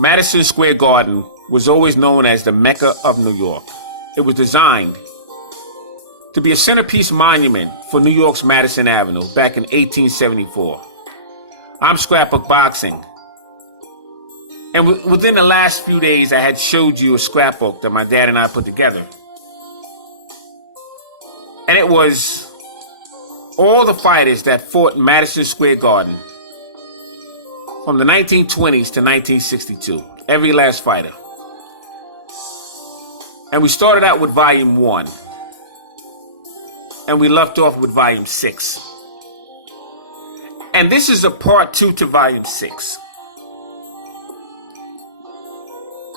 Madison Square Garden was always known as the Mecca of New York. It was designed to be a centerpiece monument for New York's Madison Avenue back in 1874. I'm Scrapbook Boxing. And within the last few days, I had showed you a scrapbook that my dad and I put together. And it was all the fighters that fought in Madison Square Garden from the 1920s to 1962. Every last fighter. And we started out with Volume 1. And we left off with Volume 6. And this is a Part 2 to Volume 6.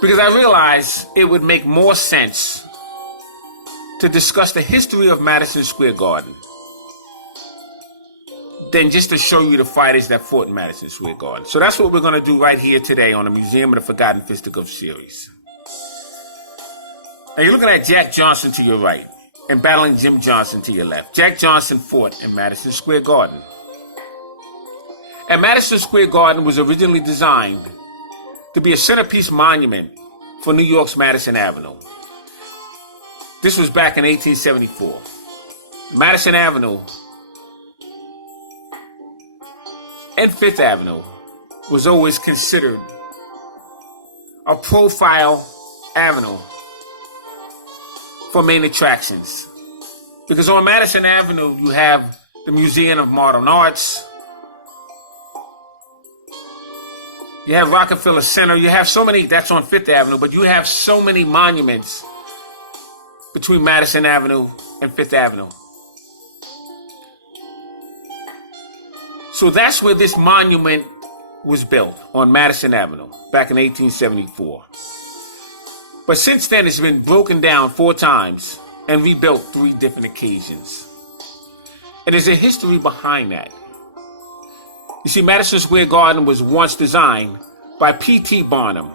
Because I realized it would make more sense to discuss the history of Madison Square Garden than just to show you the fighters that fought in Madison Square Garden. So that's what we're going to do right here today on the Museum of the Forgotten Fisticuffs series. Now you're looking at Jack Johnson to your right and battling Jim Johnson to your left. Jack Johnson fought in Madison Square Garden. And Madison Square Garden was originally designed to be a centerpiece monument for New York's Madison Avenue. This was back in 1874. Madison Avenue and Fifth Avenue was always considered a profile avenue for main attractions. Because on Madison Avenue, you have the Museum of Modern Arts, you have Rockefeller Center, you have so many, that's on Fifth Avenue, but you have so many monuments between Madison Avenue and Fifth Avenue. So that's where this monument was built, on Madison Avenue, back in 1874. But since then, it's been broken down 4 times and rebuilt 3 different occasions. And there's a history behind that. You see, Madison Square Garden was once designed by P.T. Barnum,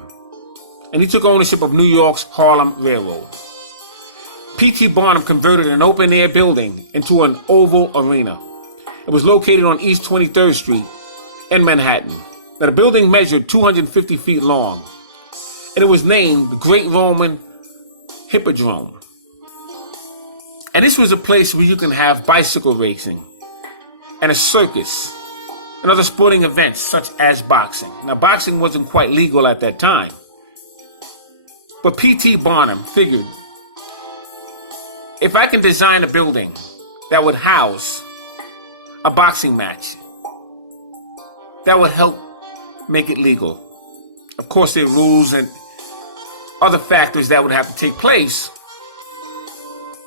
and he took ownership of New York's Harlem Railroad. P.T. Barnum converted an open-air building into an oval arena. It was located on East 23rd Street in Manhattan. Now, the building measured 250 feet long, and it was named the Great Roman Hippodrome. And this was a place where you can have bicycle racing and a circus and other sporting events such as boxing. Now, boxing wasn't quite legal at that time, but P.T. Barnum figured, if I can design a building that would house a boxing match, that would help make it legal. Of course, there are rules and other factors that would have to take place,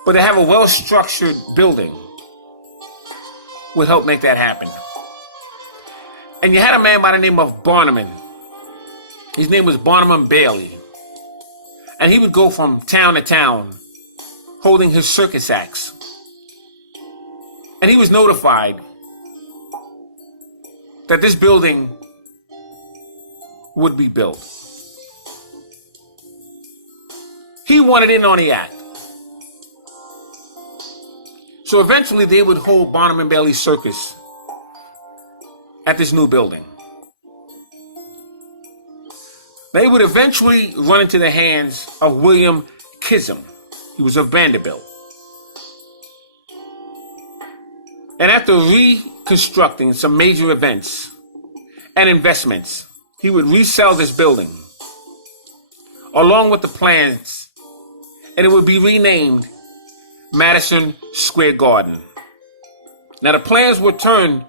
but to have a well-structured building would help make that happen. And you had a man by the name of Barnum. His name was Barnum Bailey. And he would go from town to town holding his circus acts. And he was notified that this building would be built. He wanted in on the act. So eventually they would hold Barnum and Bailey Circus at this new building. They would eventually run into the hands of William Chisholm. He was of Vanderbilt. And after reconstructing some major events and investments, he would resell this building along with the plans, and it would be renamed Madison Square Garden. Now, the plans were turned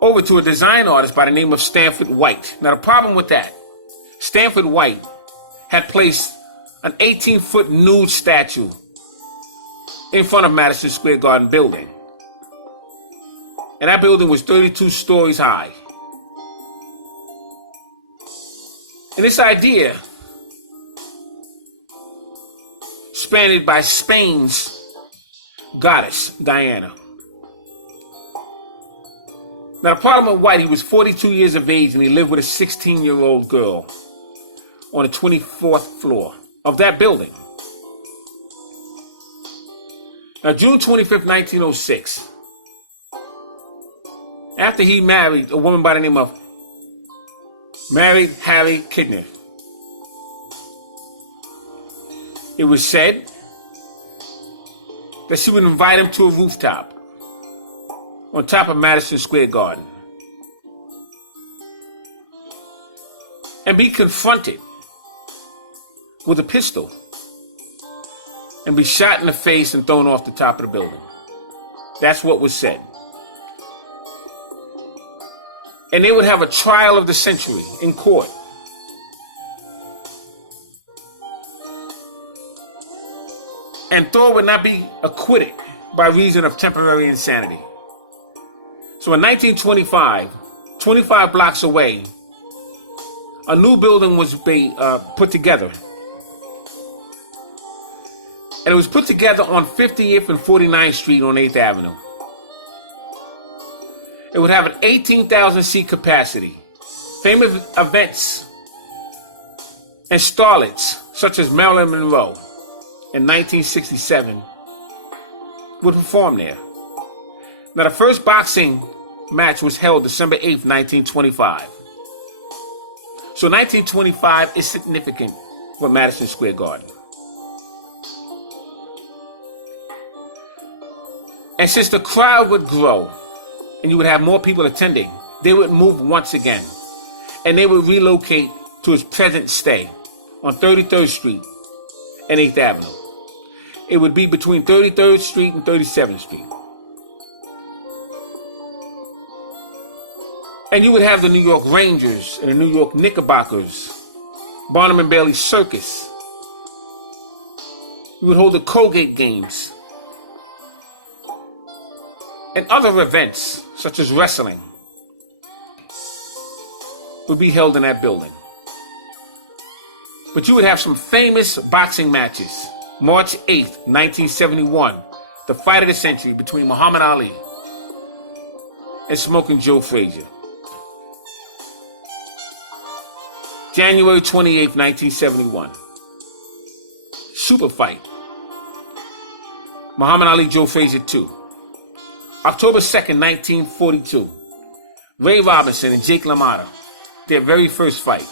over to a design artist by the name of Stanford White. Now, the problem with that, Stanford White had placed an 18-foot nude statue in front of Madison Square Garden building. And that building was 32 stories high. And this idea, spanned by Spain's goddess, Diana. Now, the problem with White, he was 42 years of age and he lived with a 16-year-old girl on the 24th floor of that building. Now, June 25th, 1906, after he married a woman by the name of Mary Harry Kidner, It was said that she would invite him to a rooftop on top of Madison Square Garden and be confronted with a pistol and be shot in the face and thrown off the top of the building. That's what was said. And they would have a trial of the century in court. And Thor would not be acquitted by reason of temporary insanity. So in 1925, 25 blocks away, a new building was put together. And it was put together on 50th and 49th Street on 8th Avenue. It would have an 18,000 seat capacity. Famous events and starlets such as Marilyn Monroe in 1967 would perform there. Now the first boxing match was held December 8th, 1925. So 1925 is significant for Madison Square Garden. And since the crowd would grow and you would have more people attending, they would move once again. And they would relocate to its present stay on 33rd Street and 8th Avenue. It would be between 33rd Street and 37th Street. And you would have the New York Rangers and the New York Knickerbockers, Barnum and Bailey Circus. You would hold the Colgate Games and other events such as wrestling would be held in that building. But you would have some famous boxing matches. March 8th, 1971, the fight of the century between Muhammad Ali and Smoking Joe Frazier. January 28th, 1971, super fight. Muhammad Ali, Joe Frazier 2. October 2nd, 1942, Ray Robinson and Jake LaMotta, their very first fight.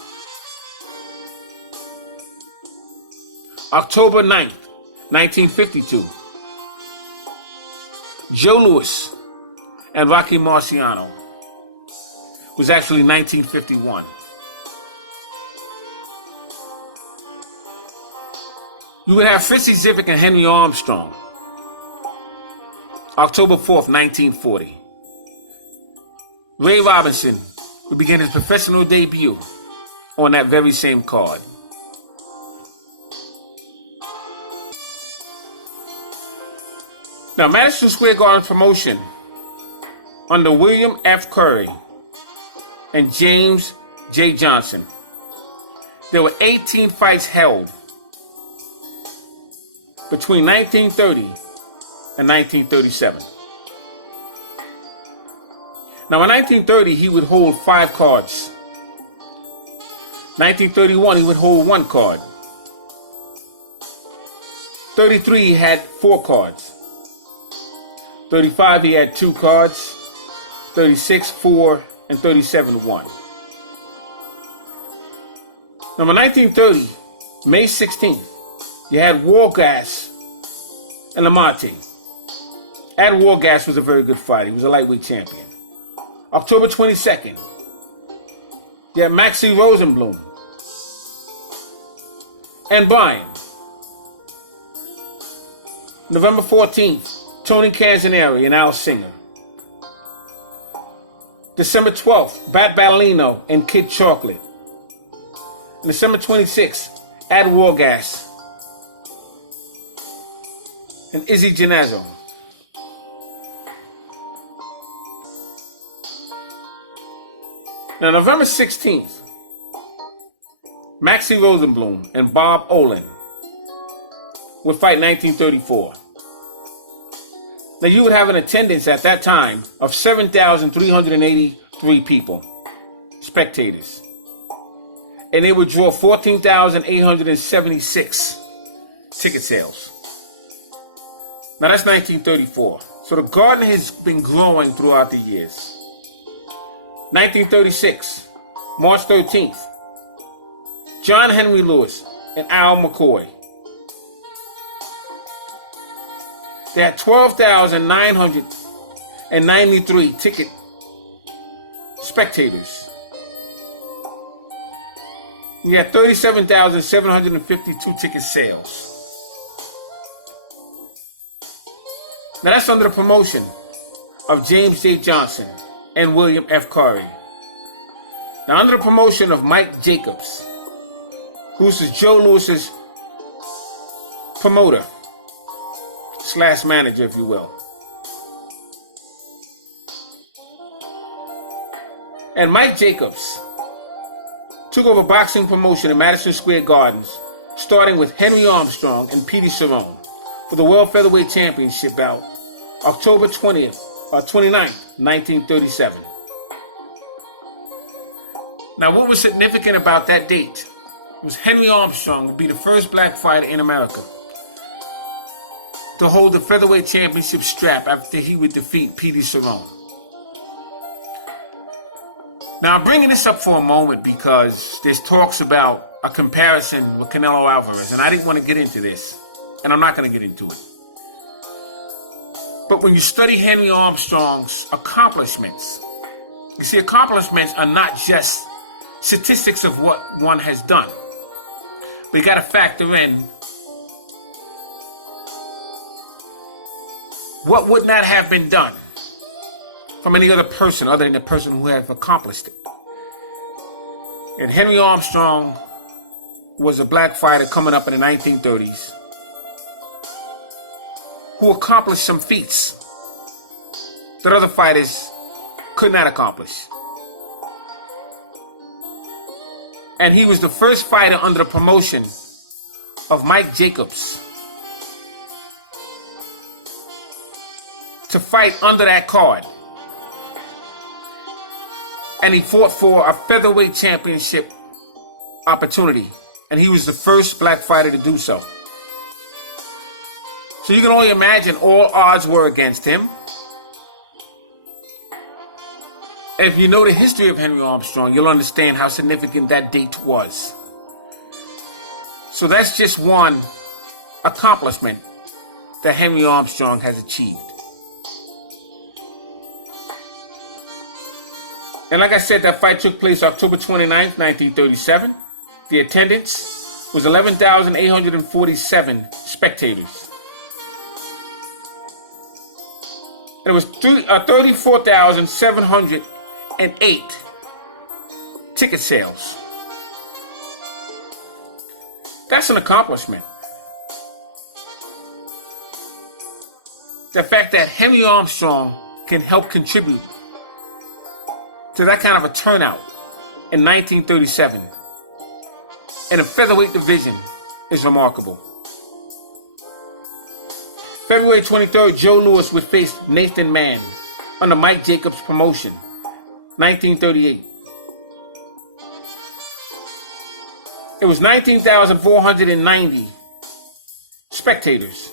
October 9th, 1952, Joe Louis and Rocky Marciano. Was actually 1951. You would have Fritz Zivick and Henry Armstrong. October 4th, 1940. Ray Robinson would begin his professional debut on that very same card. Now, Madison Square Garden promotion under William F. Curry and James J. Johnson. There were 18 fights held between 1930 and 1937. Now in 1930, he would hold 5 cards. 1931, he would hold 1 card. 33, he had 4 cards. 35, he had 2 cards. 36, 4, and 37, 1. Now in 1930, May 16th, you had Wargas and Lamonte. Ed Wargas was a very good fighter. He was a lightweight champion. October 22nd, you had Maxie Rosenblum and Bryan. November 14th, Tony Canzoneri and Al Singer. December 12th, Bat Ballino and Kid Chocolate. And December 26th, Ed Wargas and Izzy Genezzo. Now, November 16th, Maxie Rosenblum and Bob Olin would fight 1934. Now, you would have an attendance at that time of 7,383 people, spectators. And they would draw 14,876 ticket sales. Now, that's 1934. So the garden has been growing throughout the years. 1936, March 13th, John Henry Lewis and Al McCoy They had 12,993 ticket spectators. We had 37,752 ticket sales. Now that's under the promotion of James J. Johnson and William F. Corey. Now under the promotion of Mike Jacobs, who's Joe Louis's promoter / manager, if you will. And Mike Jacobs took over boxing promotion in Madison Square Gardens, starting with Henry Armstrong and Petey Cerrone for the World Featherweight Championship bout, October 29th, 1937. Now, what was significant about that date was Henry Armstrong would be the first black fighter in America to hold the featherweight championship strap after he would defeat Petey Cerrone. Now, I'm bringing this up for a moment because there's talks about a comparison with Canelo Alvarez, and I didn't want to get into this, and I'm not going to get into it. But when you study Henry Armstrong's accomplishments, you see, accomplishments are not just statistics of what one has done, but you got to factor in what would not have been done from any other person other than the person who have accomplished it. And Henry Armstrong was a black fighter coming up in the 1930s who accomplished some feats that other fighters could not accomplish. And he was the first fighter under the promotion of Mike Jacobs to fight under that card. And he fought for a featherweight championship opportunity. And he was the first black fighter to do so. So you can only imagine all odds were against him. And if you know the history of Henry Armstrong, you'll understand how significant that date was. So that's just one accomplishment that Henry Armstrong has achieved. And like I said, that fight took place October 29th, 1937. The attendance was 11,847 spectators. And it was 34,708 ticket sales. That's an accomplishment. The fact that Henry Armstrong can help contribute to that kind of a turnout in 1937 in a featherweight division is remarkable. February 23rd, Joe Louis would face Nathan Mann under Mike Jacobs' promotion, 1938. It was 19,490 spectators,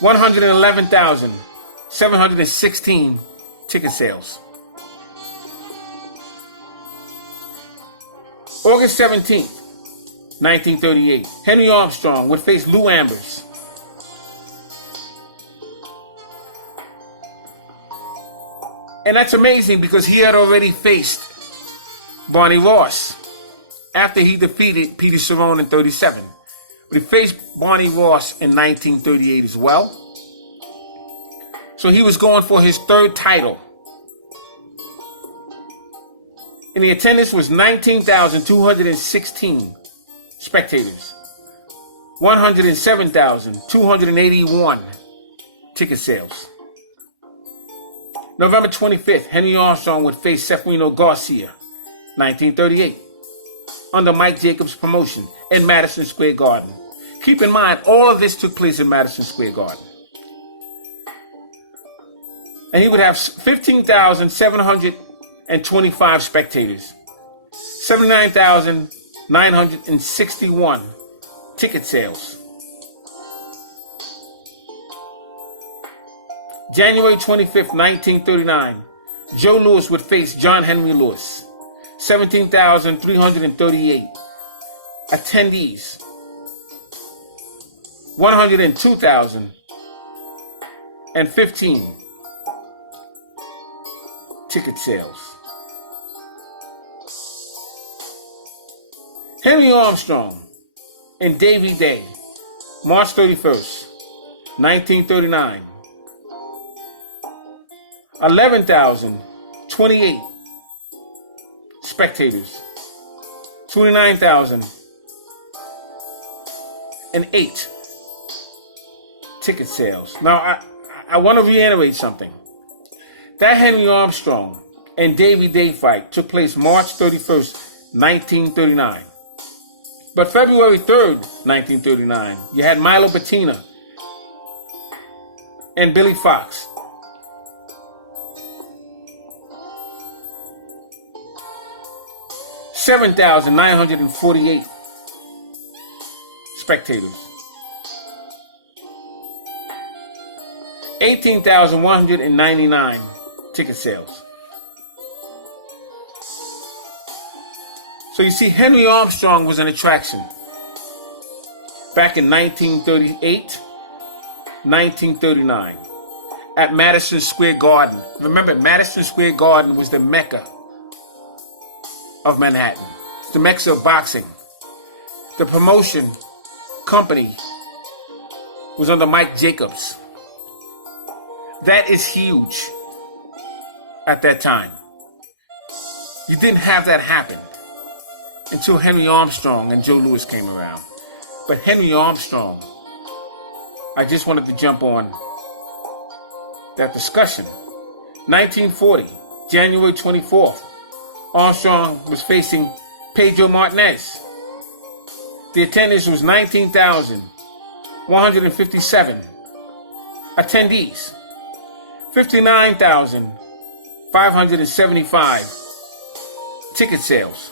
111,716 ticket sales. August 17th, 1938, Henry Armstrong would face Lou Ambers. And that's amazing because he had already faced Barney Ross after he defeated Petey Cerrone in 37. But he faced Barney Ross in 1938 as well. So he was going for his third title. And the attendance was 19,216 spectators, 107,281 ticket sales. November 25th, Henry Armstrong would face Seferino Garcia, 1938, under Mike Jacobs' promotion in Madison Square Garden. Keep in mind, all of this took place in Madison Square Garden. And he would have 15,725 spectators, 79,961 ticket sales. January 25th, 1939, Joe Louis would face John Henry Lewis, 17,338 attendees, 102,000 ticket sales. Henry Armstrong and Davy Day, March 31st, 1939. 11,028 spectators. 29,008 ticket sales. Now, I want to reiterate something. That Henry Armstrong and Davy Day fight took place March 31st, 1939. But February 3rd, 1939, you had Milo Bettina and Billy Fox. $7,948 spectators. 18,199 ticket sales. So you see, Henry Armstrong was an attraction back in 1938, 1939 at Madison Square Garden. Remember, Madison Square Garden was the Mecca of Manhattan. It's the Mecca of boxing. The promotion company was under Mike Jacobs. That is huge at that time. You didn't have that happen until Henry Armstrong and Joe Louis came around. But Henry Armstrong, I just wanted to jump on that discussion. 1940, January 24th, Armstrong was facing Pedro Martinez. The attendance was 19,157 attendees. 59,575 ticket sales.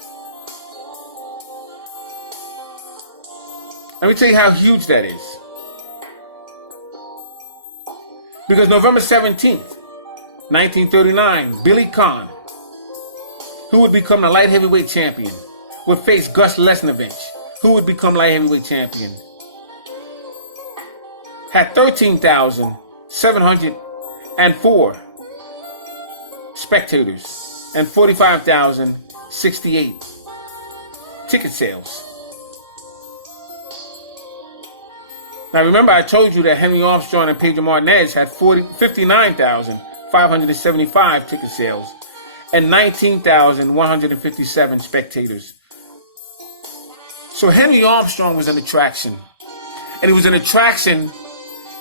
Let me tell you how huge that is. Because November 17th, 1939, Billy Conn, who would become the light heavyweight champion, would face Gus Lesnovich, who would become light heavyweight champion. Had 13,704 spectators and 45,068 ticket sales. Now remember, I told you that Henry Armstrong and Pedro Martinez had 59,575 ticket sales and 19,157 spectators. So Henry Armstrong was an attraction. And he was an attraction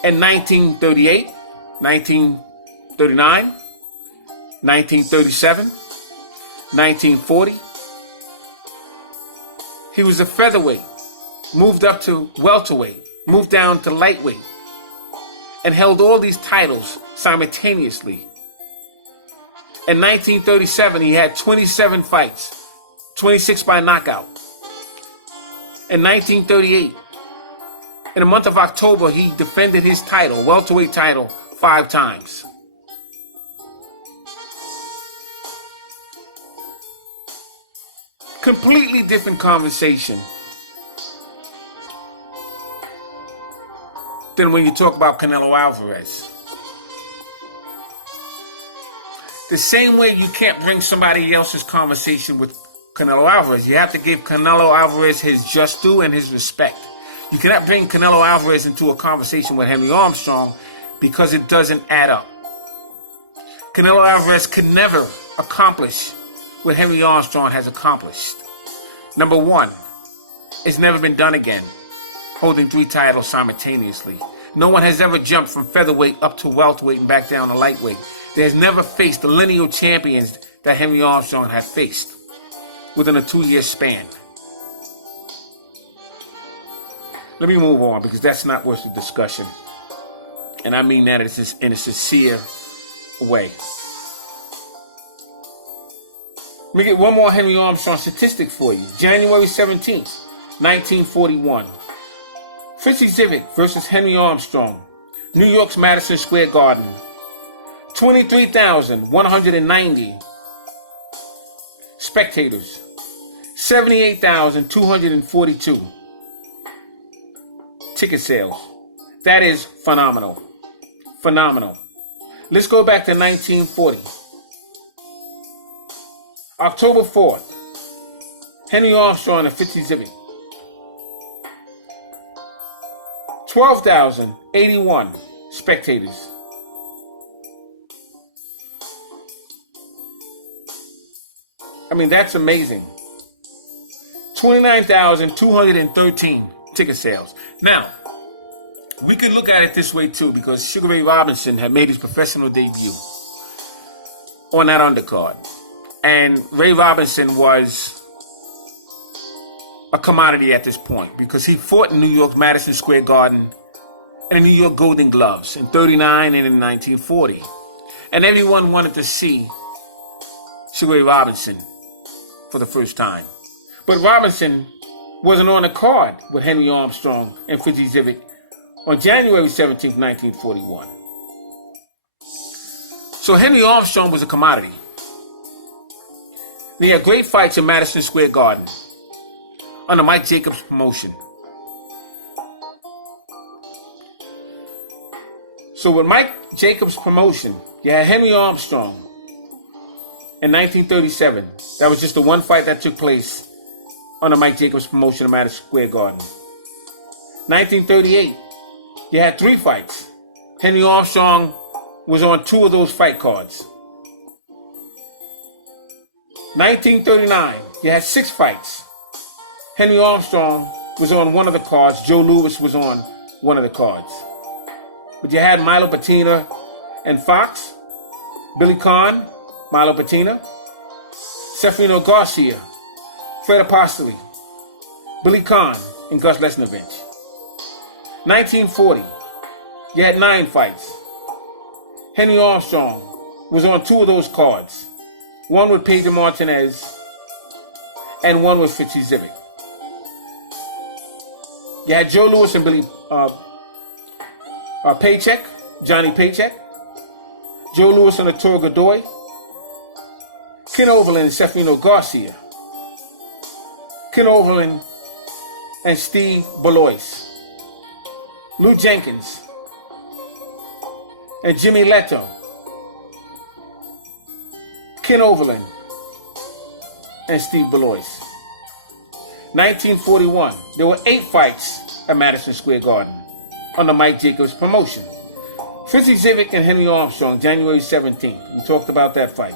in 1938, 1939, 1937, 1940. He was a featherweight, moved up to welterweight, moved down to lightweight, and held all these titles simultaneously. In 1937, he had 27 fights, 26 by knockout. In 1938, in the month of October, he defended his title, welterweight title, 5 times. Completely different conversation than when you talk about Canelo Alvarez. The same way you can't bring somebody else's conversation with Canelo Alvarez. You have to give Canelo Alvarez his just due and his respect. You cannot bring Canelo Alvarez into a conversation with Henry Armstrong because it doesn't add up. Canelo Alvarez could never accomplish what Henry Armstrong has accomplished. Number one, it's never been done again, holding 3 titles simultaneously. No one has ever jumped from featherweight up to welterweight and back down to lightweight. There has never faced the lineal champions that Henry Armstrong had faced within a 2-year span. Let me move on because that's not worth the discussion. And I mean that in a sincere way. Let me get one more Henry Armstrong statistic for you. January 17th, 1941. Fritzy Zivit versus Henry Armstrong. New York's Madison Square Garden. 23,190 spectators. 78,242 ticket sales. That is phenomenal. Phenomenal. Let's go back to 1940. October 4th, Henry Armstrong and Fitzy Zivit. 12,081 spectators. I mean, that's amazing. 29,213 ticket sales. Now, we can look at it this way too, because Sugar Ray Robinson had made his professional debut on that undercard. And Ray Robinson was a commodity at this point because he fought in New York's Madison Square Garden and the New York Golden Gloves in 39 and in 1940. And everyone wanted to see Sugar Ray Robinson for the first time. But Robinson wasn't on the card with Henry Armstrong and Fitzy Zivit on January 17, 1941. So Henry Armstrong was a commodity. They had great fights in Madison Square Garden under Mike Jacobs' promotion. So with Mike Jacobs' promotion, you had Henry Armstrong in 1937. That was just the one fight that took place under Mike Jacobs' promotion in Madison Square Garden. 1938, you had 3 fights. Henry Armstrong was on 2 of those fight cards. 1939, you had 6 fights. Henry Armstrong was on one of the cards. Joe Louis was on one of the cards. But you had Milo Patina and Fox, Billy Conn, Milo Patina, Sefrino Garcia, Fred Apostoli, Billy Conn, and Gus Lesnovich. 1940, you had 9 fights. Henry Armstrong was on 2 of those cards. One with Pedro Martinez and one with Fitzy Zivit. You had Joe Louis and Billy Paycheck, Johnny Paycheck, Joe Louis and Arturo Godoy, Ken Overland and Sefrino Garcia, Ken Overland and Steve Belois, Lou Jenkins and Jimmy Leto, Ken Overland and Steve Belois. 1941, there were 8 fights at Madison Square Garden under Mike Jacobs' promotion. Fitzy Zivit and Henry Armstrong, January 17th. We talked about that fight.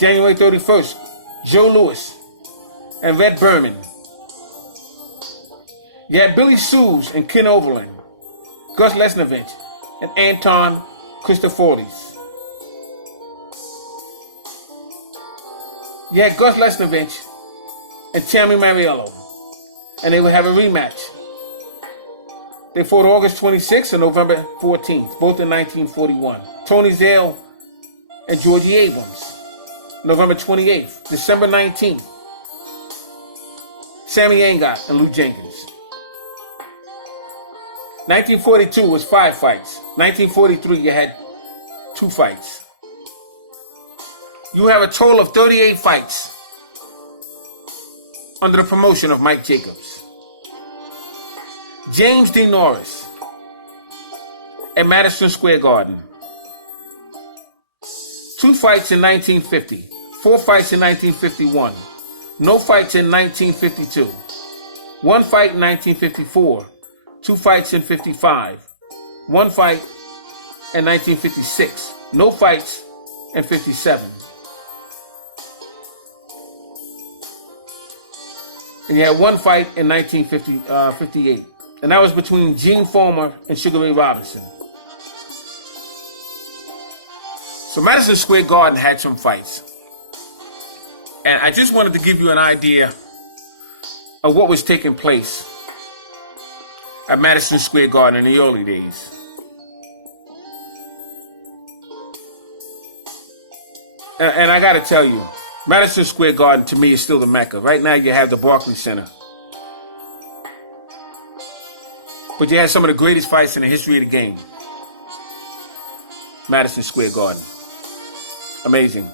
January 31st, Joe Louis and Red Berman. You had Billy Sues and Ken Overland, Gus Lesnovich and Anton Christoforis. You had Gus Lesnovich and Tammy Mariello, and they would have a rematch. They fought August 26th and November 14th, both in 1941. Tony Zale and Georgie Abrams, November 28th. December 19th, Sammy Angot and Lou Jenkins. 1942 was 5 fights. 1943, you had 2 fights. You have a total of 38 fights under the promotion of Mike Jacobs. James D. Norris at Madison Square Garden. 2 fights in 1950, 4 fights in 1951, no fights in 1952, 1 fight in 1954, 2 fights in 55, 1 fight in 1956, no fights in 57. And you had 1 fight in 1958. And that was between Gene Foreman and Sugar Ray Robinson. So Madison Square Garden had some fights. And I just wanted to give you an idea of what was taking place at Madison Square Garden in the early days. And I got to tell you, Madison Square Garden to me is still the Mecca. Right now you have the Barclays Center. But you had some of the greatest fights in the history of the game. Madison Square Garden. Amazing.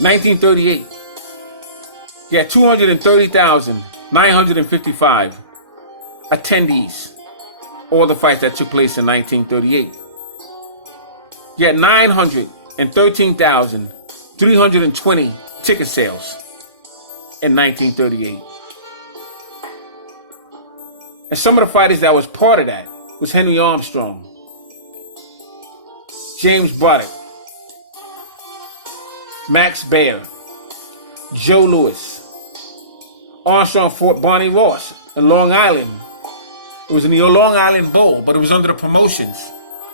1938. You had 230,955 attendees. All the fights that took place in 1938. You had 913,320 ticket sales in 1938. And some of the fighters that was part of that was Henry Armstrong, James Braddock, Max Baer, Joe Louis. Armstrong fought Barney Ross in Long Island. It was in the Long Island Bowl, but it was under the promotions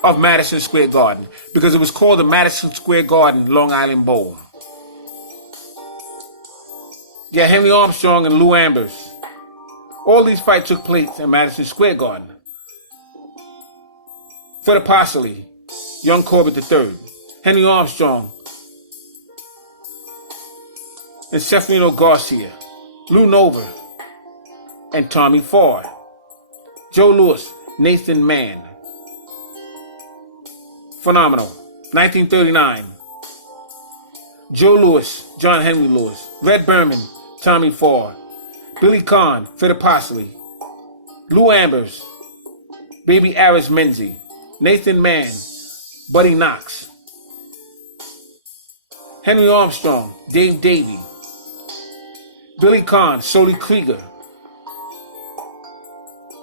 of Madison Square Garden because it was called the Madison Square Garden Long Island Bowl. Yeah, Henry Armstrong and Lou Ambers. All these fights took place in Madison Square Garden. Fred Apostoli, Young Corbett III, Henry Armstrong, and Seferino Garcia, Lou Nova, and Tommy Farr, Joe Louis, Nathan Mann. Phenomenal. 1939. Joe Louis, John Henry Lewis, Red Berman, Tommy Farr, Billy Conn, Fred Apostoli, Lou Ambers, Baby Aris Menzie, Nathan Mann, Buddy Knox, Henry Armstrong, Dave Davey, Billy Conn, Soli Krieger,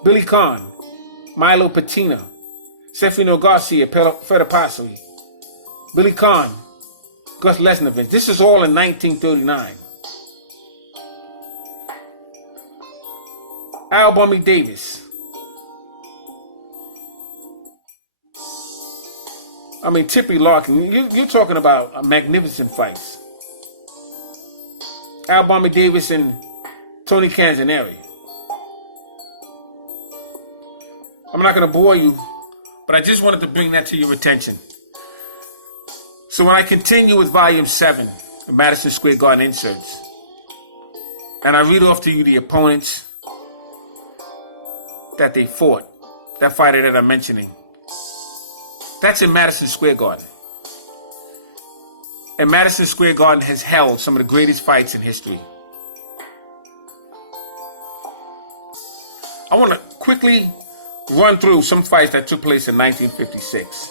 Billy Conn, Milo Patina, Seferino Garcia, Fred Apostoli, Billy Conn, Gus Lesnovich. This is all in 1939. Al Bummy Davis. I mean, Tippy Larkin. You're talking about magnificent fights. Al Bummy Davis and Tony Canzaneri. I'm not going to bore you, but I just wanted to bring that to your attention. So when I continue with Volume 7 of Madison Square Garden Inserts, and I read off to you the opponents that they fought, that fighter that I'm mentioning, that's in Madison Square Garden. And Madison Square Garden has held some of the greatest fights in history. I want to quickly run through some fights that took place in 1956.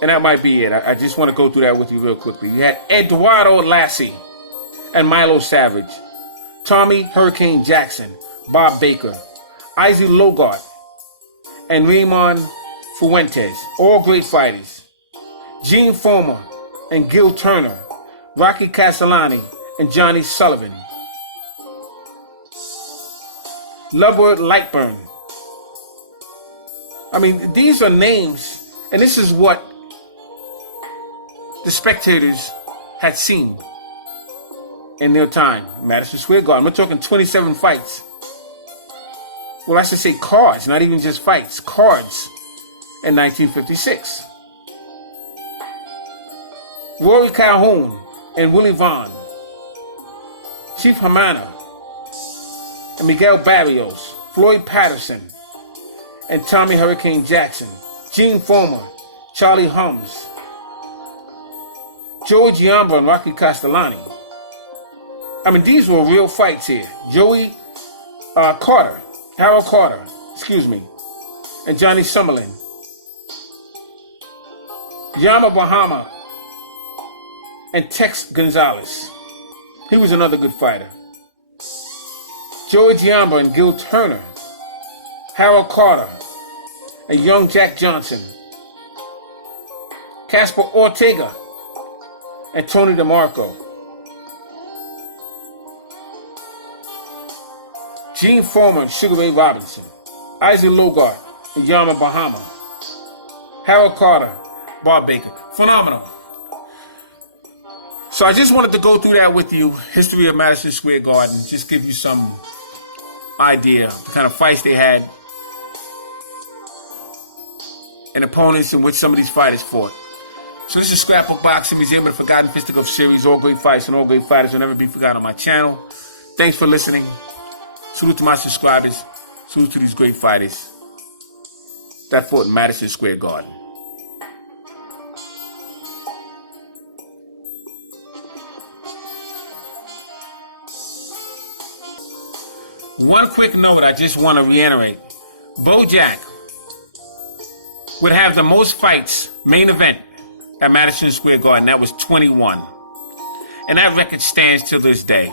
And that might be it. I just want to go through that with you real quickly. You had Eduardo Lassie and Milo Savage, Tommy Hurricane Jackson, Bob Baker, Izzy Logart, and Raymond Fuentes, all great fighters. Gene Foreman and Gil Turner, Rocky Castellani and Johnny Sullivan, Lovebird Lightburn. I mean, these are names, and this is what the spectators had seen in their time. Madison Square Garden. We're talking 27 fights. Well, I should say cards, not even just fights. Cards in 1956. Rory Calhoun and Willie Vaughn, Chief Hamana and Miguel Barrios, Floyd Patterson and Tommy Hurricane Jackson, Gene Foreman, Charlie Hums, Joey Giambra and Rocky Castellani. I mean, these were real fights here. Harold Carter, and Johnny Summerlin. Yama Bahama and Tex Gonzalez. He was another good fighter. Joey Giambra and Gil Turner. Harold Carter and young Jack Johnson. Casper Ortega and Tony DeMarco. Gene Foreman, Sugar Ray Robinson. Isaac Logart and Yama Bahama. Harold Carter, Bob Baker. Phenomenal. So I just wanted to go through that with you. History of Madison Square Garden. Just give you some idea of the kind of fights they had and opponents in which some of these fighters fought. So this is Scrapbook Boxing Museum of the Forgotten Fisticuffs series. All great fights and all great fighters will never be forgotten on my channel. Thanks for listening. Salute to my subscribers. Salute to these great fighters that fought in Madison Square Garden. One quick note I just want to reiterate. Bo Jack would have the most fights main event at Madison Square Garden. That was 21. And that record stands to this day.